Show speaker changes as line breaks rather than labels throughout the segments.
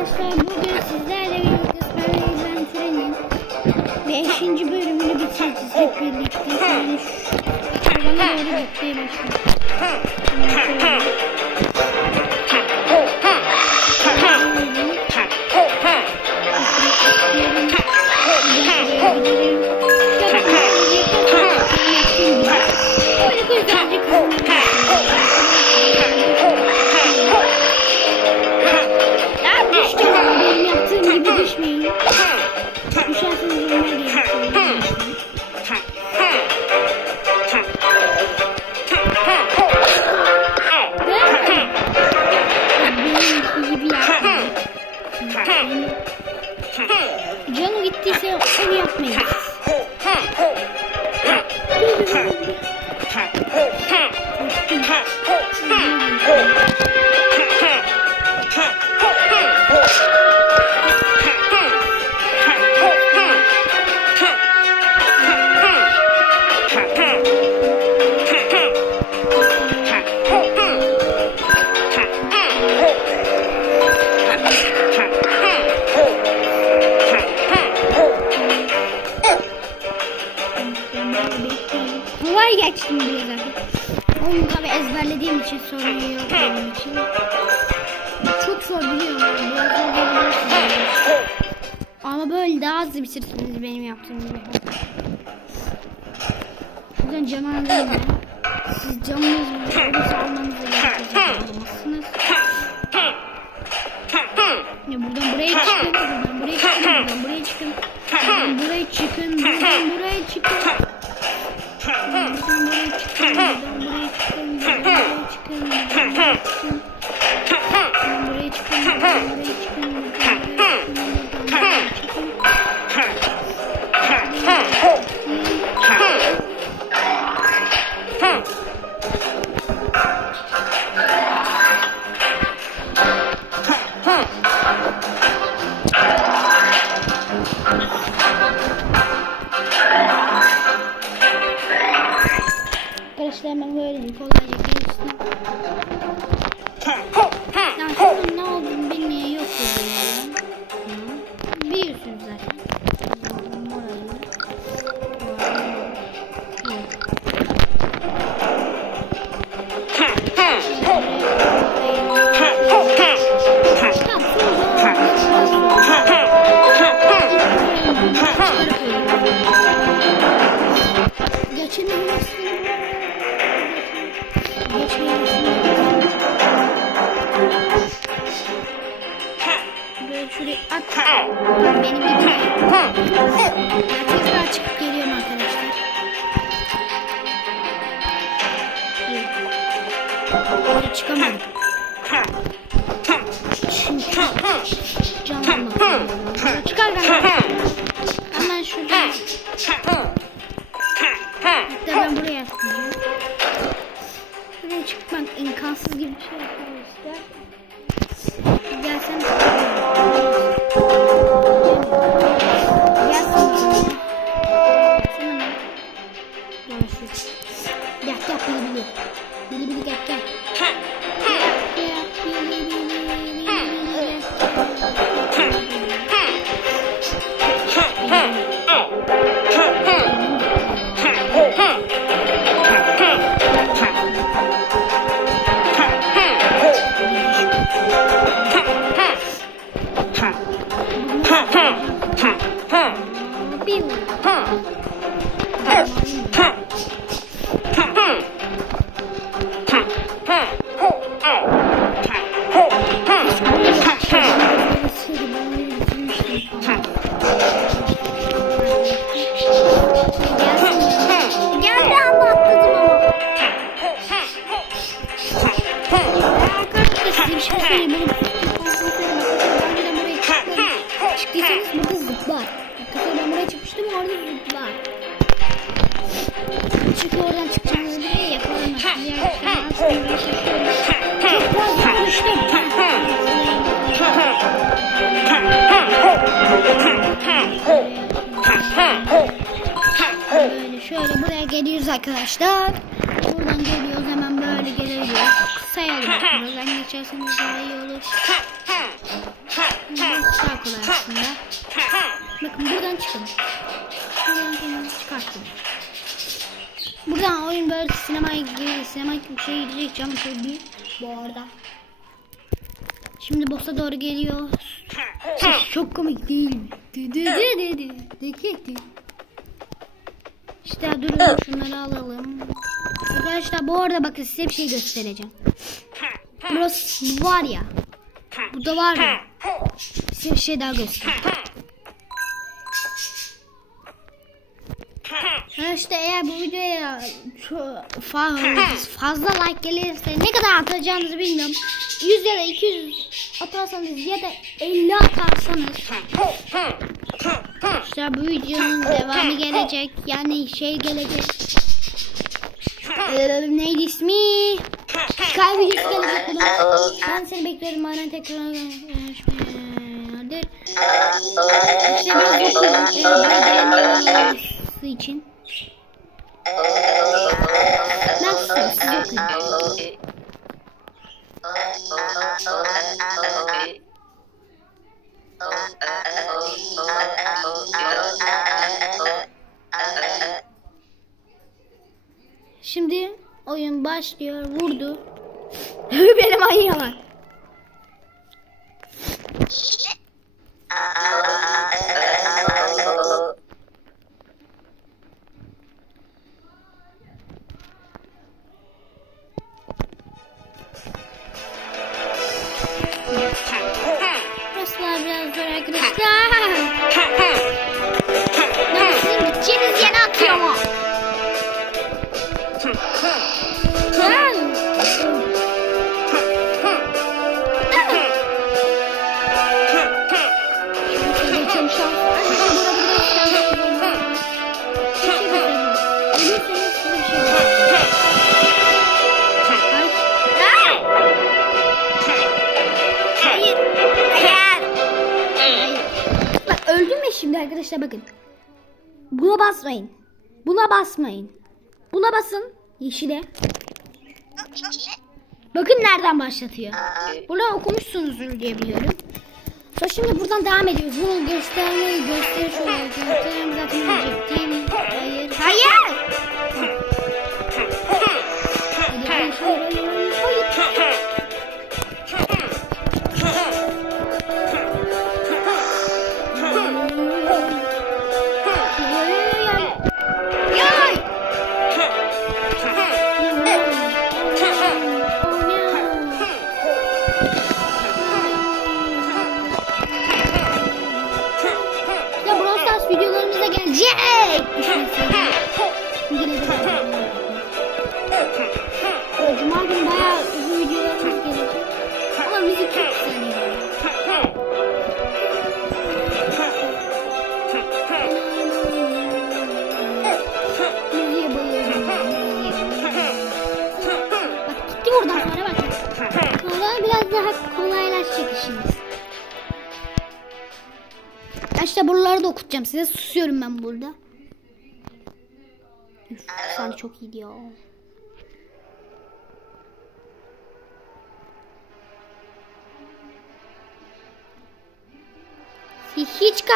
arkadaşlar bugün sizlerle birlikte Spider-Man Tren'in 5. bölümünü bitireceğiz hep birlikte. Yani şu doğru bitmeye başladı. Kolay geçtim bile zaten. Onu tabi ezberlediğim için sorun benim için. Çok zor biliyorum. Ama böyle daha hızlı bitirsiniz benim yaptığım gibi. Şuradan cam alayım ben. Siz camınızı orası almanıza gerek olmazsınız. Ya buradan buraya çıkın, buradan buraya çıkın, buradan buraya çıkın. Buradan buraya çıkın, buradan buraya 哼哼哼哼哼哼哼哼700 arkadaşlar. Buradan geliyoruz hemen böyle gelebiliyoruz. Sayalım. Buradan geçerseniz daha iyi olur. Çok daha kolay aslında. Bakın buradan çıkın. Buradan kendinizi çıkartın. Buradan oyun böyle sinemaya girecek. Sinema bir şey gidecek canım şöyle bir bu arada. Şimdi boss'a doğru geliyor. Çok komik değil mi? İşte durun şunları alalım. Arkadaşlar bu arada bakın size bir şey göstereceğim. Burası bu var ya. Bu da var ya. Size bir şey daha göstereyim. İşte eğer bu videoya fazla like gelirse ne kadar atacağınızı bilmiyorum. 100 ya da 200 atarsanız ya da 50 atarsanız işte bu videonun devamı gelecek. Yani şey gelecek. Ee, neydi ismi? Sky videosu gelecek buna. Ben seni bekliyorum. Bana tekrar görüşmelerdir. İşte biraz okuyun. Ee, için. Nasılsınız? Siz okuyun. Şimdi oyun başlıyor. Vurdu. Benim ayıya var. Arkadaşlar bakın. Buna basmayın. Buna basmayın. Buna basın. Yeşile. Bakın nereden başlatıyor. Burada okumuşsunuzdur diye biliyorum. Sonra şimdi buradan devam ediyoruz. Bunu göstermeyi gösteriş olarak göstereyim. Zaten diyecektim. Hayır. Hayır, hayır, hayır, videolarımız da gelecek. Yine de- Ya Cuma günü bayağı uzun videolarımız gelecek. Ama müzik çok güzel ya. Müziğe bayılıyorum. Müziğe bayılıyorum. Bak gitti oradan sonra bak. Sonra biraz daha İşte buraları da okutacağım size. Susuyorum ben burada. Üf, sen çok iyiydi ya. Hiçka.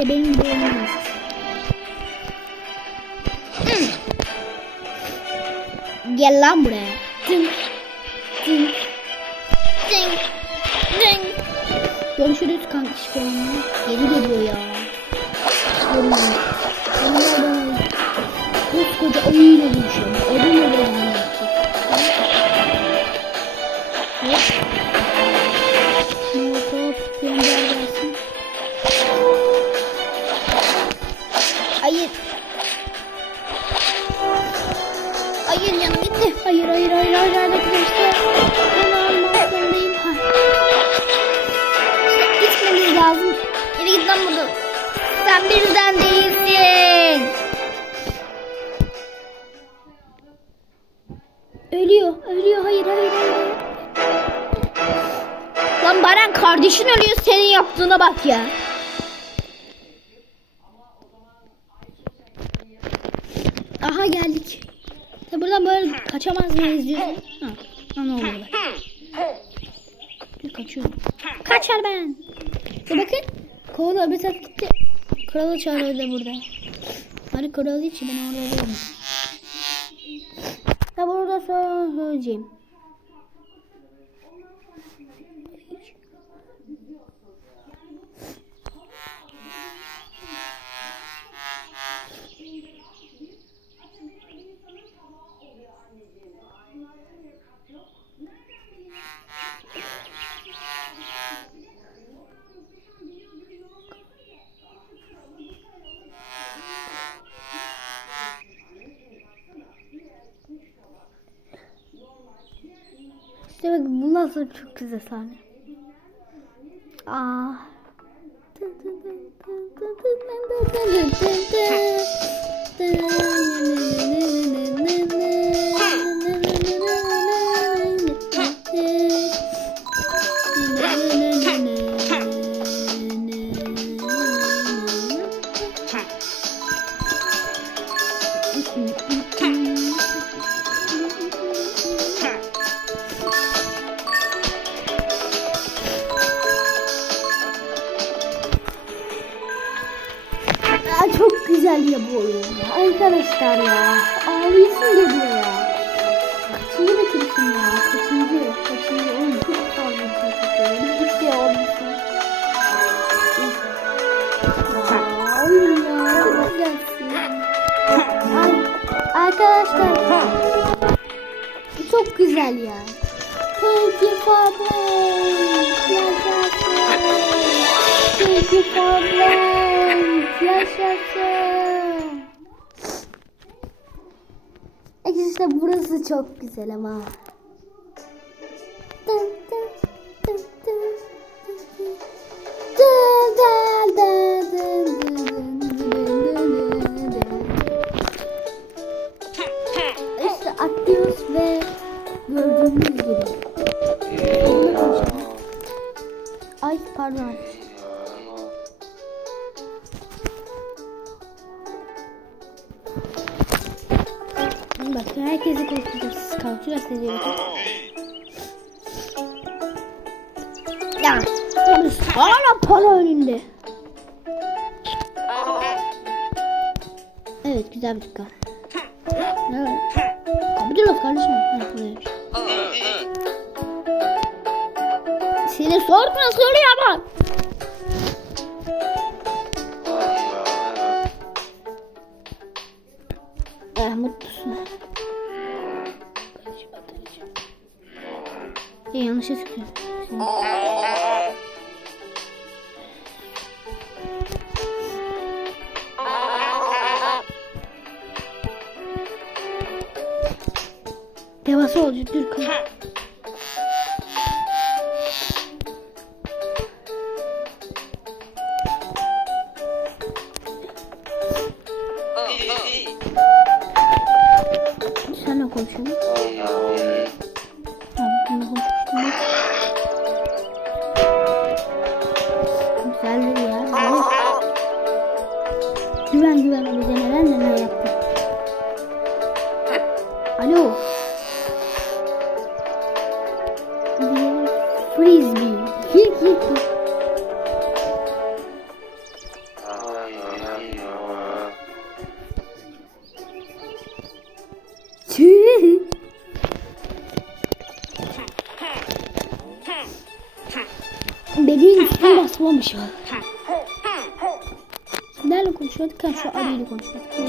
İşte benim gibi olmamız. Gel lan buraya. Tın. Tın. Tın. Tın. Görüşürüz kanka şifrenle. Geri geliyor ya. Görüyorum. Onlar bana koskoca ayıyla dövüşüyor. Ödümle Lan Baran kardeşin ölüyor senin yaptığına bak ya. Aha geldik. Ya buradan böyle kaçamaz mıyız diyorsun? Ha, ha ne oluyor. Dur kaçıyorum. Kaçar ben. Ya bakın. Kovalı öbür taraf gitti. Kralı çağırıyor da burada. Hani kralı için ben orada oluyorum. Ya burada söyleyeceğim. İşte sonra çok güzel sahne. Aa, ya. Arkadaşlar ya. Ağlayasım geliyor ya. Kaçıncı bitirişim ya? Kaçıncı? Kaçıncı? Oğlum çok fazla şey olmasın. Aa, oyun ya. Ay, arkadaşlar. Çok güzel ya. Thank you for playing. Yaşasın. Thank you for playing. Yaşasın. İşte burası çok güzel ama. İşte atlıyoruz ve gördüğünüz gibi. Ay pardon. Herkesi korkutacağız. Kalkacağız diyor. Ya. Hala para önünde. Evet güzel bir dakika. Evet. Abdullah kardeşim. Seni sorma soruya bak. の。ではそう、言ってるから。ببین این بس شد نلو کن شد کشو آبی کن شد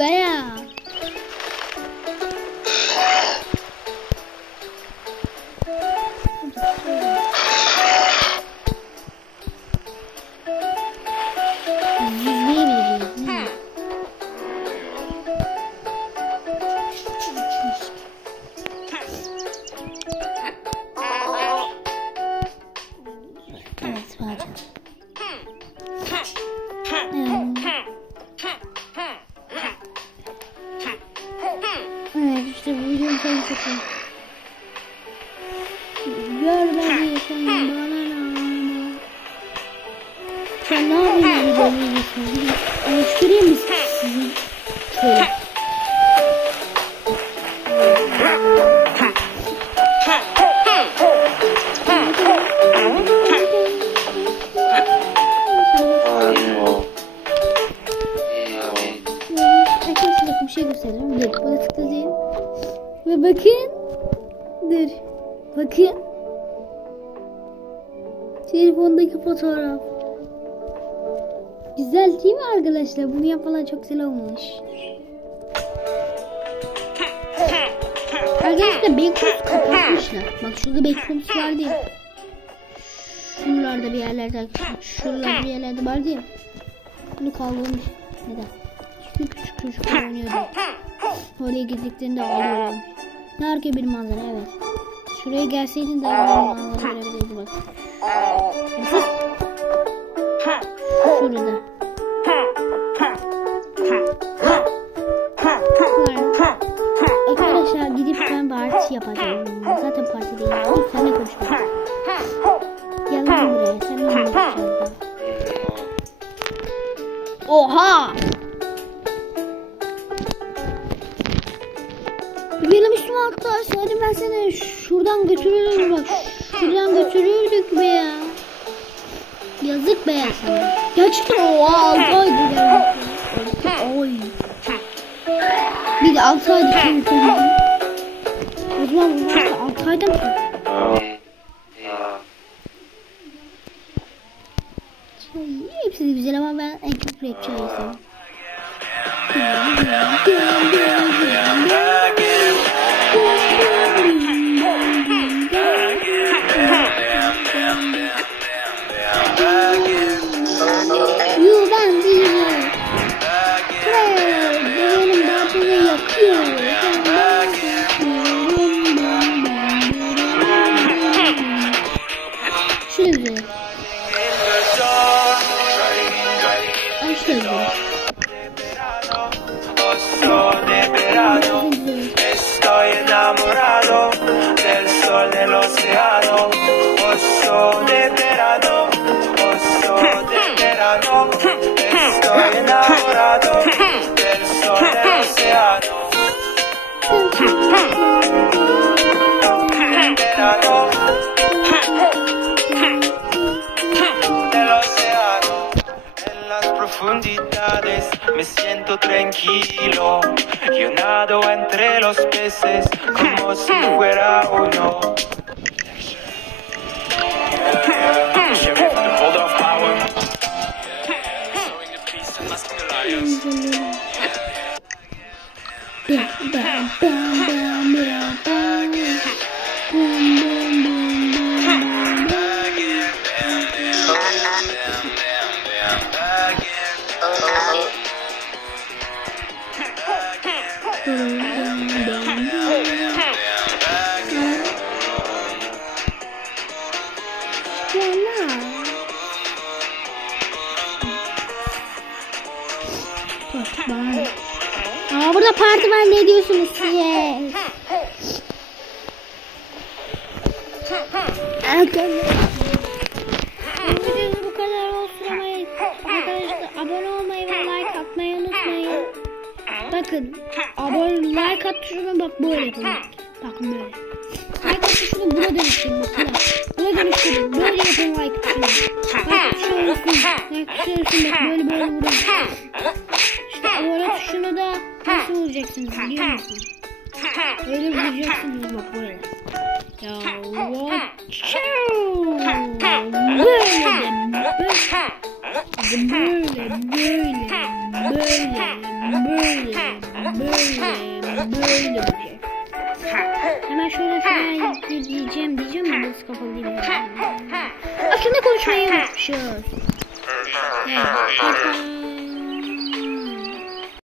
Aa kutupta sonu çok iyi. Görmediysen bana ne Sen ne yapıyorsun videomu izliyorsun? Oluşturayım mı sizi? Şöyle. Bir şey bana tıklayayım. Ve bakın. Dur. Bakın. Telefondaki fotoğraf. Güzel değil mi arkadaşlar? Bunu yapanlar çok güzel olmuş. Arkadaşlar Beykoz kapatmışlar. Bak şurada Beykoz vardı ya. Şuralarda bir yerlerde, şuralarda bir yerlerde vardı ya. Bunu kaldırmış. Neden? Çünkü küçük çocuklar oynuyordu. Oraya girdiklerinde ağlıyorlarmış. Ne harika bir manzara evet. Şuraya gelseydin daha güzel bir manzara görebilirdin bak. Şurada. Arkadaşlar gidip ben parti yapacağım. Zaten parti değil. Sen ne konuşuyorsun? Gel buraya. Sen ne konuşuyorsun? Oha! Benim üstüme attı aşağı. Hadi ben seni şuradan götürürüm bak. Şuradan götürürdük be ya. Yazık be ya sana. Gerçekten oha 6 aydır ya. Oy. Bir de 6 aydır kim koydu? O zaman bunlar 6 ayda mı?
me siento tranquilo. Yo nado entre los peces como si fuera uno.
Kartı var ne diyorsunuz siz? Videoda bu kadar olsun ama arkadaşlar abone olmayı ve like atmayı unutmayın. Bakın abone like at tuşuna bak böyle yapın. Bakın böyle. Like at tuşunu buna dönüştürün bak buna. Dönüştürün. Böyle yapın like tuşunu. Like tuşu olsun. Like tuşu olsun bak böyle böyle vurun. İşte abone tuşunu da nasıl vuracaksınız biliyor musunuz? Öyle vuracaksınız bak böyle. Ya out. Böyle böyle böyle böyle böyle böyle böyle böyle Hemen şöyle şuraya diyeceğim diyeceğim ama nasıl kapalı değil. Aslında konuşmayı unutmuşuz. Evet,